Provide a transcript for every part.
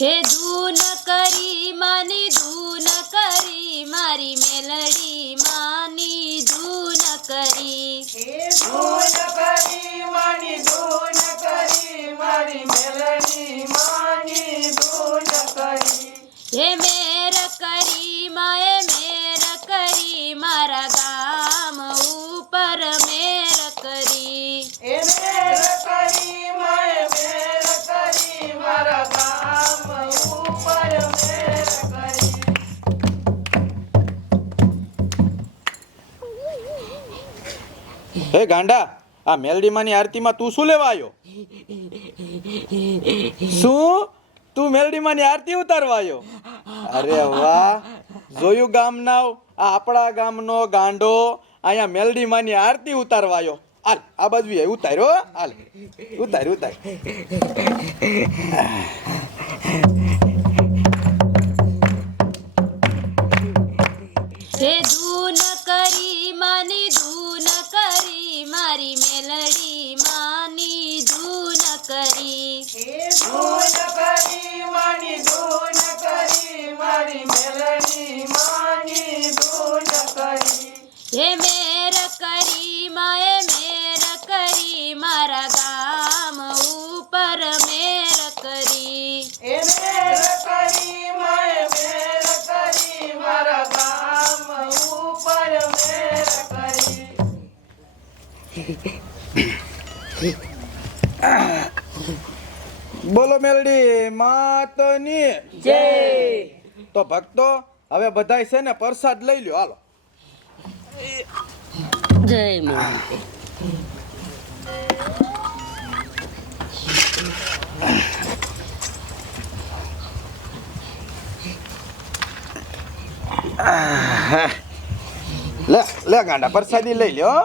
હે ધૂન કરી માની હે ગાંડા આ મેલડીમાંની આરતીમાં તું શું લેવા આવ્યો શું? તું મેલડીમાંની આરતી ઉતારવા આવ્યો અરે વાહ જોયું ગામના આ આપણા ગામનો ગાંડો અહીંયા મેલડીમાંની આરતી ઉતારવા આવ્યો હાલ આ બાજુ આય, ઉતાર્યો. હાલ. ઉતાર ઉતાર. હે મેર કરી માએ મેર કરી મારા ગામ ઉપર મેર કરી. એ મેર કરી માય મેર કરી મારા ગામ ઉપર મેર કરી. બોલો મેલડી માતની. જય. તો ભક્તો હવે બધાય છે ને પ્રસાદ લઈ લ્યો હાલો. જય માં લે ગાંડા, પ્રસાદી લઈ લ્યો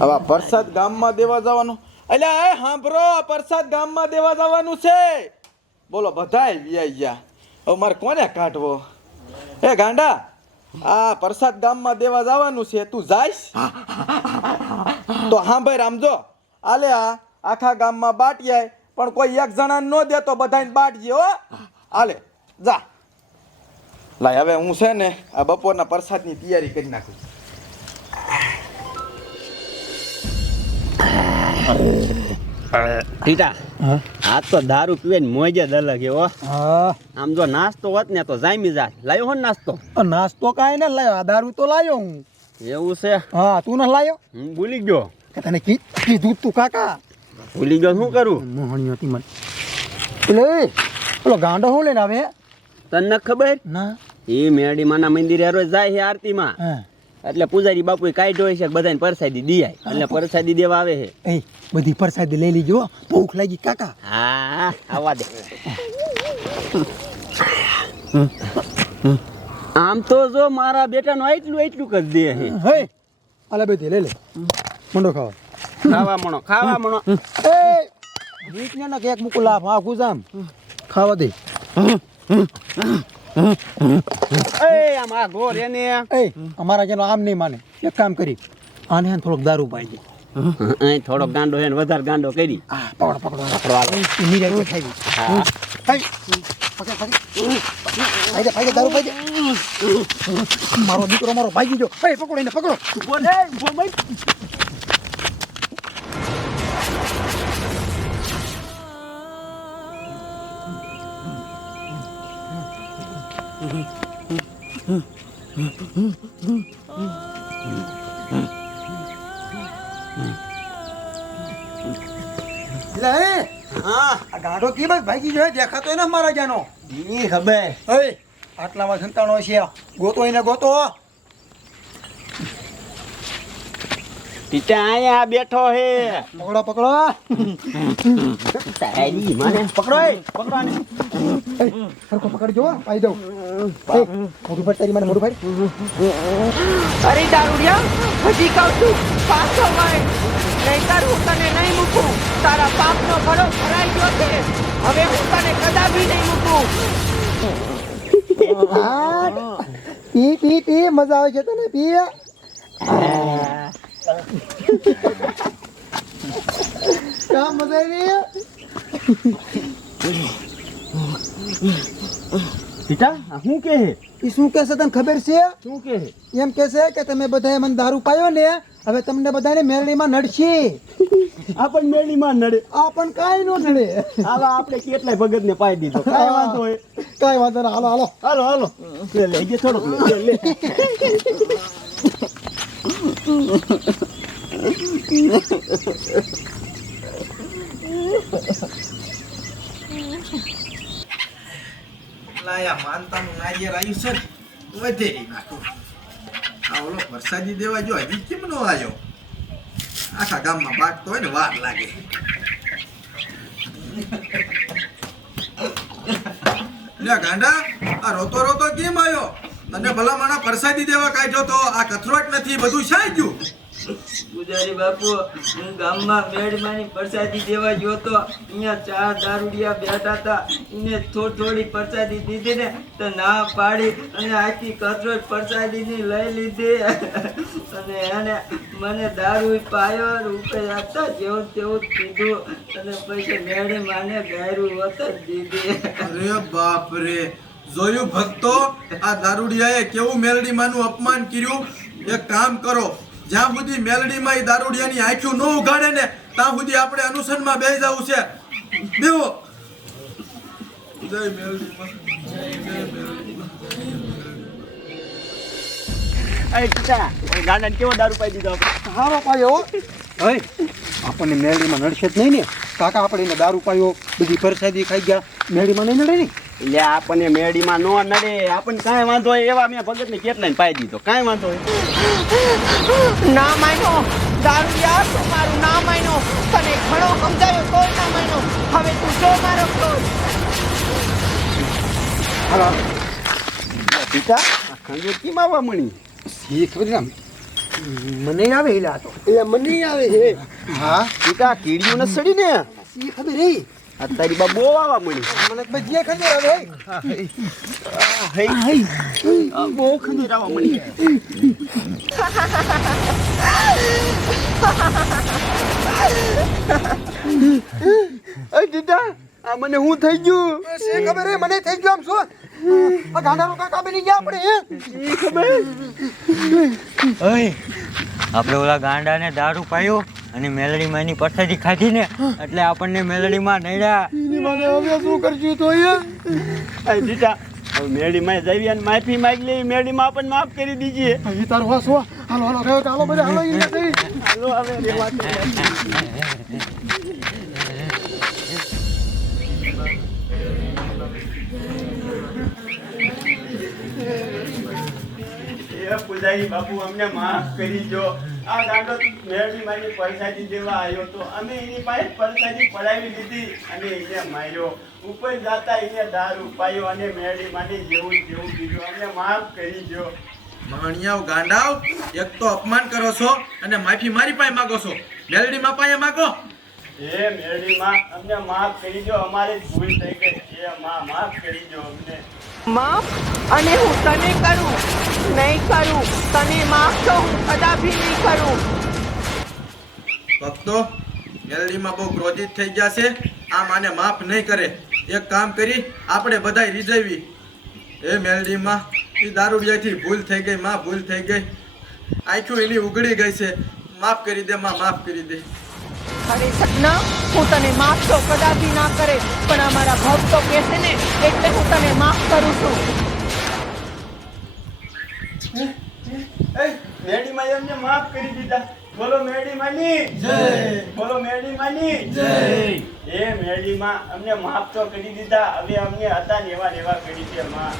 હવે પરસાદ ગામમાં દેવા જવાનું. એટલે એ સાંભળો, પ્રસાદ ગામમાં દેવા જવાનું છે. બોલો, બધાય આવી ગયા. હવે મારે કોને કાઢવો? એ ગાંડા આ પ્રસાદ ગામમાં દેવા જવાનું છે, તું જાઈશ? તો હા ભાઈ રામજો આલે આ આખા ગામમાં બાટિયાય, પણ કોઈ એક જણાને ન દે તો બધાને બાટજે, હો. આલે, જા. લાય, હવે હું છે ને આ બપોરના પ્રસાદની તૈયારી કરી નાખું. ટીટા આ તો દારૂ પીવે ને મોજ જ અલગ એવો આમ જો નાસ્તો હોત ને તો જામી જાત લાયો હો ને નાસ્તો નાસ્તો કાંઈ ને લાયો. આ દારૂ તો લાયો હું. એવું છે? હા તું ન લાયો? હું ભૂલી ગયો. કે તને કીધું તું કાકા. ભૂલી ગયો શું કરું? મોહણી હતી મને. એટલે પેલો ગાંડો શું લઈને આવે? તને ખબર? ના. એ મેડી માના મંદિરે રોજ જાય છે આરતીમાં. એટલે પૂજારી બાપુ કાઢ્યો હોય છે બધાને પરસાદી દિયાય. એટલે પરસાદી દેવા આવે છે. એ બધી પ્રસાદી લઈ લીજો. ભૂખ લાગી કાકા. હા આવવા દે. આમ તો જો મારા બેટાનો એટલું એટલું કરી દે છે. હે અલે બેટી લઈ લે. મંડો ખાવા. ખાવા મણો ખાવા મણો. એ વીટને કેક મૂકું લાભ હા ગુજામ ખાવા દે. એ આમ આ ઘોર એને. એ અમારા જેનો આમ નહીં માને. એક કામ કરી આને હે થોડોક દારૂ પાઈ દે. અહીં થોડો ગાંડો હે વધારે ગાંડો કરી. પકડો પકડો. પકડો ખાઈ દારૂ પાઈ દે. મારો દીકરો મારો ભાઈ ગયો પકડો એને પકડો. લે હા આ ગાંડો કી બસ ભાગી ગયો દેખાતો એને મારા જાનો ઈ ખબર. ઓય આટલામાં સંતાણો છે ગોતો એને ગોતો. ટીચા અહીંયા બેઠો હે. પકડો પકડો. તારી માને. પકડો પકડો સરખો પકડજો પાઈ દઉં એ મોઢું તારી મને મોટું ભાઈ અરે દારૂડિયા હજી કહું છું પાછો વળ નહીંતર હું તને નહીં મૂકું તારા પાપનો ભરો ભરાઈ ગયો છે હવે હું તને કદાપી નહીં મૂકું પી પી પી મજા આવે છે તને પી કામ મજા આવી બેટા શું કે હે એ શું કે છે તને ખબર છે? શું કે હે એમ કે છે કે તમે બધાએ મને દારૂ પાયો ને હવે તમને બધાને મેરડીમાં નડશે. આપણ મેરડીમાં નડે. આપણ કાઈ નો નડે. હાલો આપણે કેટલાય ભગત ને પાઈ દીધો. કાંઈ વાંધો હોય કાંઈ વાંધો ના હાલો હાલો. હાલો હાલો. લે લે જે થોડોક લે લે, લે. લાયા, માનતાનું નારિયેળ આવ્યું છે વધેરી નાખું. આ ઓલો વરસાદી દેવા જો હજી કેમ નો આવ્યો? આખા ગામમાં બાટતો હોય ને, વાર લાગે. લે ગાંડા, આ રોતો રોતો કેમ આવ્યો? તને ભલામણા પ્રસાદી દેવા કાઢ્યો તો આ કથરોટ નથી, બધું શાય ગયું પૂજારી બાપુ ગામમાં મેળમાની પ્રસાદી દેવા ગયો તો ને પાડી અને આખી કચરોટ પ્રસાદીની લઈ લીધી. મને દારૂ પાયો, રૂપે આપતા જેવું તેવું કીધું. અને પછી મેળી માને ગાયરું વત દીધી. અરે બાપ જોયું ભક્તો, આ દારૂડિયાએ કેવું મેલડી માનું અપમાન કર્યું? એક કામ કરો જ્યાં સુધી મેલડીમાં એ દારૂડિયાની આંખ્યું ન ઉગાડે ને ત્યાં સુધી આપણે અનુસરમાં બે જવું છે. દેવો જય અરે ટીટા કેવો દારૂ પાઈ દીધો આપણે? પાયો હે. આપણને મેળીમાં નડશે જ નહીં ને. કાકા આપણે એને દારૂ પાયો બધી પરસાદી ખાઈ ગયા મેળીમાં નહીં નડે ને? એટલે આપણને મેડીમાં નો નડે. આપણને કાંઈ વાંધો હોય એવા મેં ભગતને ને પાઈ દીધો. કાંઈ વાંધો હોય. ના માનો તારું યાર તો મારું ના માનો તને ઘણો સમજાયો તો ના માનો હવે તું જો મારો હલો. હાલો આ ખંજોર કેમ આવવા મળી શીખ છે મને આવે એલા તો. એટલે મને આવે હે? હા પિતા કીડીઓ ન સડી ને. શીખ ખબર રહી તારી બા બહુ આવવા મળી મને તો જે ખબર આવે આ બહુ ખંજોર આવવા મળી અ દીદા આ મને હું થઈ ગયું? છે ખબર હે મને થઈ ગયું આમ શું? આ ગાંડાનો કાકા બની ગયા આપણે હે. ઓય આપણે ઓલા ગાંડાને દારૂ પાયો. અને મેલડીમાં એની પરસાદી ખાધી ને એટલે આપણને મેલડીમાં નડ્યા. મને હવે શું કરશું તો હવે જઈએ અને માફી માંગી લઈ મેળીમાં આપણને માફ કરી દીજીએ એ તારો વાસ. હો હાલો હાલો રહ્યો હાલો બધા હાલો ઈ જઈ. હાલો હવે રેવા દે. પૂજારી બાપુ અમને માફ કરી જો આ દાંડો મેળવી મારી પરસાદી દેવા આવ્યો તો. અમે એની પાસે પરસાદી પડાવી લીધી અને એને માર્યો. ઉપર જાતા એને દારૂ ઉપાયો અને મેળી માટે જેવું જેવું કીધું. અને માફ કરી દો માણિયાઓ ગાંડાવ એક તો અપમાન કરો છો અને માફી મારી પાસે માગો છો. મેલડીમાં પાસે માગો. એ મેળીમાં અમને માફ કરી દો અમારી ભૂલ થઈ ગઈ. એ માં માફ કરી દો અમને. માફ અને હું તને કરું. નહીં કરું. તને માફ તો હું કદાપી નહીં કરું. ભક્તો મેલડીમાં બહુ ક્રોધિત થઈ ગયા છે. આ માને માફ નહીં કરે. એક કામ કરી, આપણે બધાય રીઝવી એ મેલડીમાં એ દારૂડિયાથી ભૂલ થઈ ગઈ, માં ભૂલ થઈ ગઈ. આખું એની ઉગડી ગઈ છે. માફ કરી દે, માં માફ કરી દે. અરે સપના હું તને માફ તો કદાપી ના કરે પણ અમારા ભક્તો કહેશે ને એટલે હું તને માફ કરું છું. એ મેડીમાં એમને માફ કરી દીધા. બોલો મેડીમાની. જય. બોલો મેડીમાની. જય. એ મેડીમાં અમને માફ તો કરી દીધા. હવે અમને હતા ને એવા એવા કરી છે માં.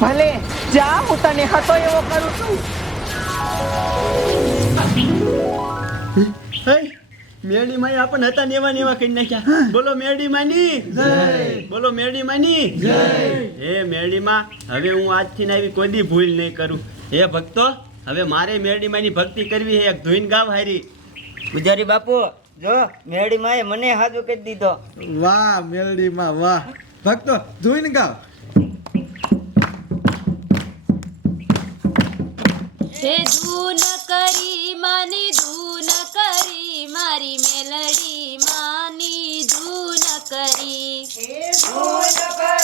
ભલે જા હું તને હતો એવો કરું છું. હે મેડીમાં આપણને હતા નેવા નેવા કરી નાખ્યા. બોલો મેડીમાની જય. બોલો મેડીમાની જય. હે મેડીમાં હવે હું આજથી ને આવી કોઈ દી ભૂલ નહીં કરું. હે ભક્તો હવે મારે મેડીમાની ભક્તિ કરવી હે એક ધૂન ગાવ હારી. પૂજારી બાપુ જો મેલડીમાં માએ મને હાજુ કરી દીધો. વાહ મેલડીમાં વાહ. ભક્તો ધોઈને ગાવ. હે ધૂન કરી માની માની ધૂન ધૂન કરી માની